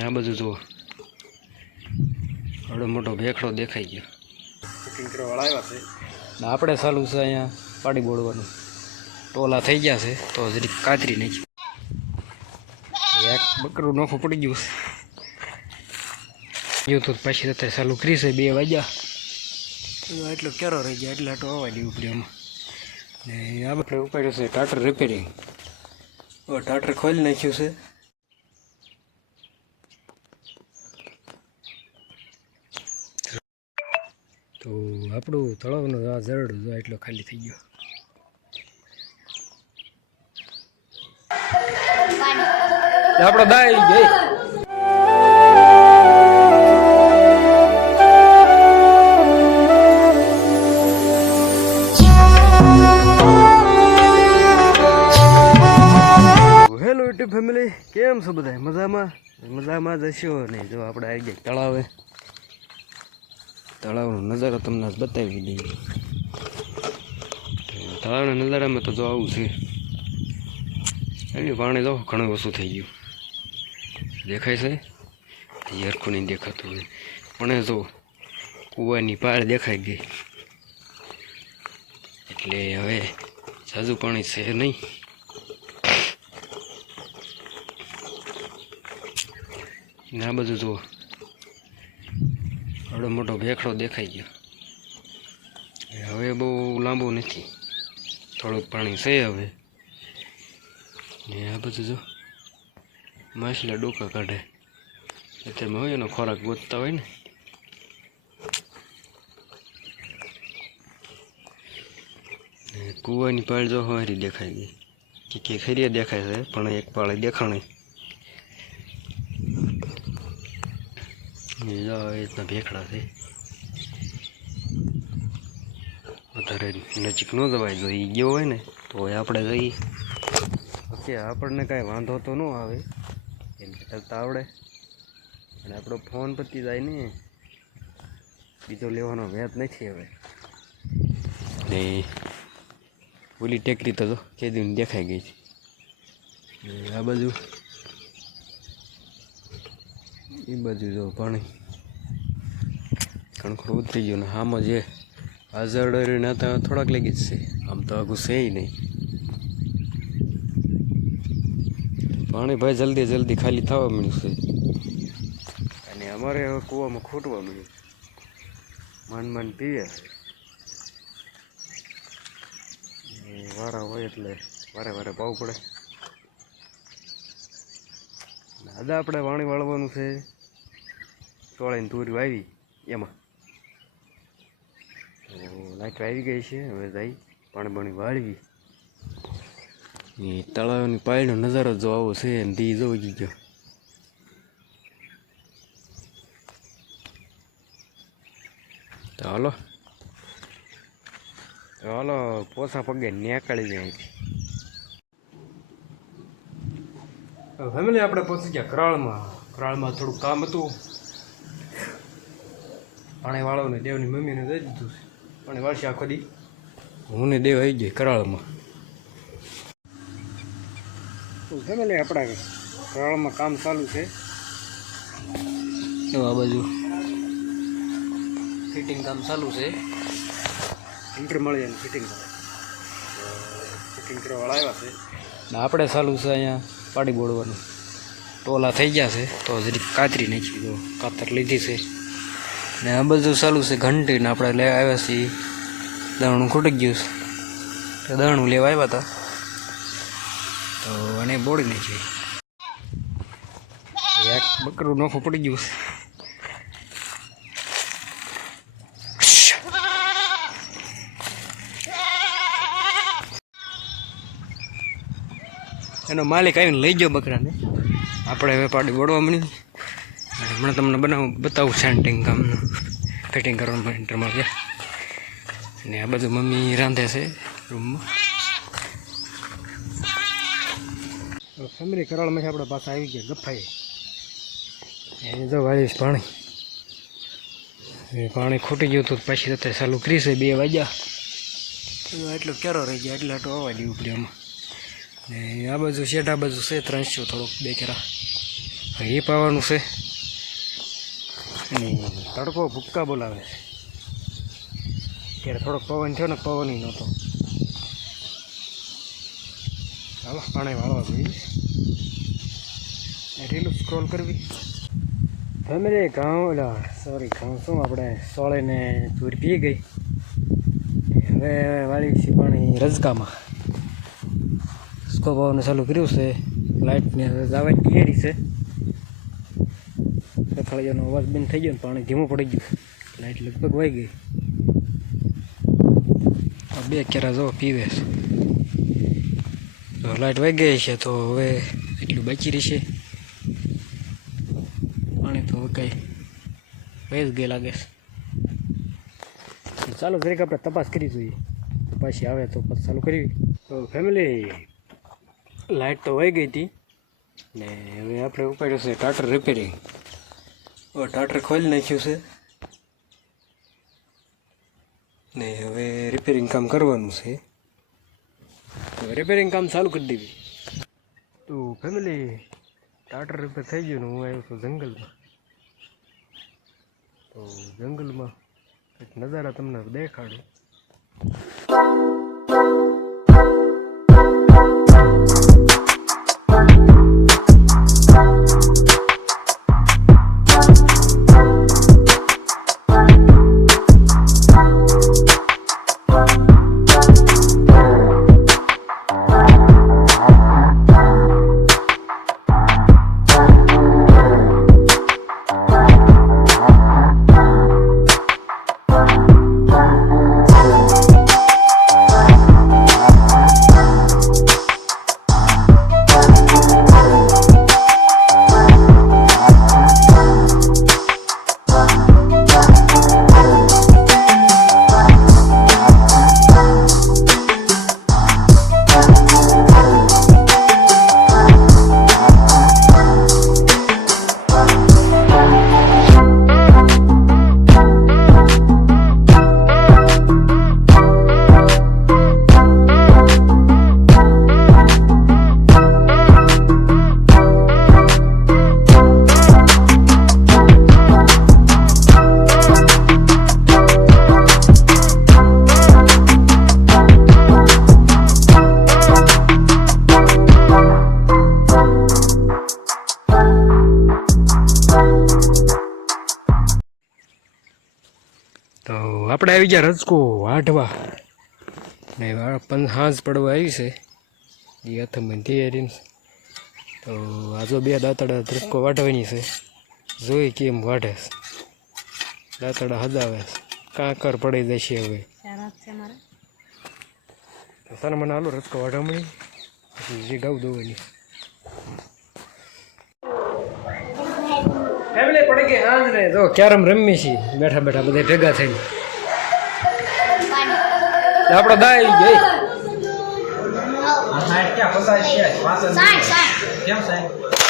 આ બધું જુઓ આવડો મોટો ભેખડો દેખાઈ ગયો. બુકિંગ કરવાવાળા આવ્યા છે ને આપણે ચાલુ છે અહીંયા પાડી બોળવાનું. ટોલા થઈ ગયા છે તો જરીક કાતરી નાખી. એક બકરું નોખું પડી ગયું છે તો પાછી અત્યારે ચાલુ કરી છે 2 વાગ્યા. એટલો કેરો રહી ગયા એટલે આટો અવાજ ઉપડી એમાં. ને આ આપણે ઉપાડ્યું છે ટાટર રિપેરિંગ. ટાટર ખોલી નાખ્યું છે. તો આપણું તળાવનો આ ઝરડો એટલો ખાલી થઈ ગયો. આપણો દાઈ ગઈ. હેલો યુટ્યુબ ફેમિલી, કેમ છો બધા? મજામાં જશો નહીં? જો આપણે આવી ગયા તળાવે. તળાવનો નજારો તમને બતાવી દઈએ. તળાવના નજારામાં તો જો આવું છે. એની પાણી જો ઘણું ઓછું થઈ ગયું દેખાય છે. હરખું નહીં દેખાતું હોય પણ જો કૂવાની પાળ દેખાઈ ગઈ એટલે હવે ઝાઝું પાણી છે નહીં. ને આ બધું જુઓ આવડો મોટો ભેખડો દેખાઈ ગયો. હવે બહુ લાંબુ નથી, થોડુંક પાણી છે હવે. ને આ બધું જો માછલા ડોકા કાઢે અત્યારમાં હોય એનો ખોરાક ગોતતા હોય ને. કૂવાની પાળ જો હવારી દેખાઈ ગઈ કે ખરી દેખાય છે પણ એક પાળે દેખાણી. એ રીતના ભેખડા છે. વધારે નજીક ન જવાય. જો એ ગયો હોય ને તો આપણે જઈએ. ઓકે, આપણને કાંઈ વાંધો તો ન આવે એમ કરતા આવડે. અને આપણો ફોન પતી જાય ને બીજો લેવાનો વ્યાજ નથી હવે. ને ઓલી ટેકરી તો કેદીને દેખાઈ ગઈ છે. આ બાજુ એ બાજુ જો પાણી કણખડું ઉતરી ગયું. ને આમાં જે હાજરડરીને હતા થોડાક લગી જ છે, આમ તો આખું છે નહીં. પાણી ભાઈ જલ્દી ખાલી થવા મળ્યું છે. અને અમારે હવે કૂવામાં ખૂટવા મળ્યું. માંડ પીવે. વારા હોય એટલે વારે પાવું પડે. દાદા આપણે વાણી વાળવાનું છે. ચોળાઈને તુરી વાવી એમાં લાઈટ આવી ગઈ છે. હવે જાય પાણી વાળવી. એ તળાવની પાળનો નજારો જો આવો છે ને દી જોઈ ગયો. તો હાલો પોસા પગે નીકળી જાય. ફેમિલી આપણે પહોંચી ગયા કરાળમાં થોડુંક કામ હતું. પાણી વાળો ને દેવની મમ્મીને દઈ દીધું છે. પાણી વાળશે આખો દી. હું ને દેવ આવી જાય કરાળમાં. ફેમિલી આપણા કરાળમાં કામ ચાલુ છે. આ બાજુ ફિટિંગ કામ ચાલુ છે. ઇન્ટર મળી જાય ફિટિંગ કરવાવાળા આવ્યા છે. ને આપણે ચાલુ છે અહીંયા પાડી બોળવાનું. ટોલા થઈ ગયા છે તો જરીક કાતરી નાખી દો. કાતર લીધી છે. ને આ બધું ચાલુ છે ઘંટીને આપણે લેવા આવ્યા છીએ. દાણું ખૂટી ગયું છે. દાણું લેવા આવ્યા હતા તો એને બોળી નાખી. એક બકરું નોખું પડી ગયું છે. એનો માલિક આવીને લઈ ગયો બકરાને. આપણે હવે પાડી બોળવા મળી. હમણાં તમને બતાવું સેન્ટિંગ કામનું ફિટિંગ કરવાનું પ્રિન્ટરમાં ગયા. અને આ બધું મમ્મી રાંધે છે રૂમમાં. ફેમિલી કરાળમાંથી આપણે પાછા આવી ગયા ગફાઈ. એને તો વાળીશ પાણી ખૂટી ગયું હતું પાછી અત્યારે ચાલુ કરી છે 2 વાગ્યા. એટલો કેરો રહી ગયા એટલે આટો અવાજ ઉપડી આમાં. ને આ બાજુ શેઠ આ બાજુ છે 300 થોડોક 2 કેરા એ પાવાનું છે અને તડકો ભૂક્કા બોલાવે ત્યારે થોડોક પવન થયો ને પવન નહોતો. ચાલો પાણી વાળવા જોઈએ. રીલું સ્ક્રોલ કરવી ફેમિલી ઘઉં ઘઉં શું આપણે સોળીને ચૂર પી ગઈ. હવે વાળી છે પાણી રજકામાં. સ્કોપ આવવાનું ચાલુ કર્યું છે. લાઇટને જવાની તૈયારી છે. રખડીયાનો અવાજ બંધ થઈ ગયો ને પાણી ધીમું પડી ગયું. લાઇટ લગભગ વાઈ ગઈ. આ બે કેરા જો પીવે છે. તો લાઇટ વાઈ ગઈ છે તો હવે એટલું બાકી રહેશે. પાણી તો કંઈ વહી જ ગઈ લાગે છે. ચાલો દરેક આપણે તપાસ કરી જોઈએ. તો પાછી આવે તો પછી ચાલુ કરવી. તો ફેમિલી લાઇટ તો વહી ગઈ હતી ને હવે આપણે ઉપાડ્યું છે ટાટર રિપેરિંગ. ટાટર ખોલી નાખ્યું છે ને હવે રિપેરિંગ કામ કરવાનું છે. તો રિપેરિંગ કામ ચાલુ કરી દેવી. તો ફેમિલી ટાટર રિપેર થઈ ગયું ને હું આવ્યો છું જંગલમાં. તો જંગલમાં એક નજારા તમને દેખાડું. તો આપણે આવી ગયા રજકો વાઢવા ને પણ હાંજ પડવા આવી છે એ હાથમાં તૈયારી. તો આજો બે દાંતડા રજકો વાઢવાની છે. જોઈ કેમ વાઢે છે. દાંતડા હજાવે છે. કાંકર પડી જશે હવે. સારા મને હાલો રજકો વાઢવા મળી પછી જે ગાઉ દોવાની. ફેમિલી પડી ગઈ હાંજ ને જો કેરમ રમી છીએ બેઠા બેઠા બધા ભેગા થઈને. આપણો દાઈ ગઈ કેમ સાહેબ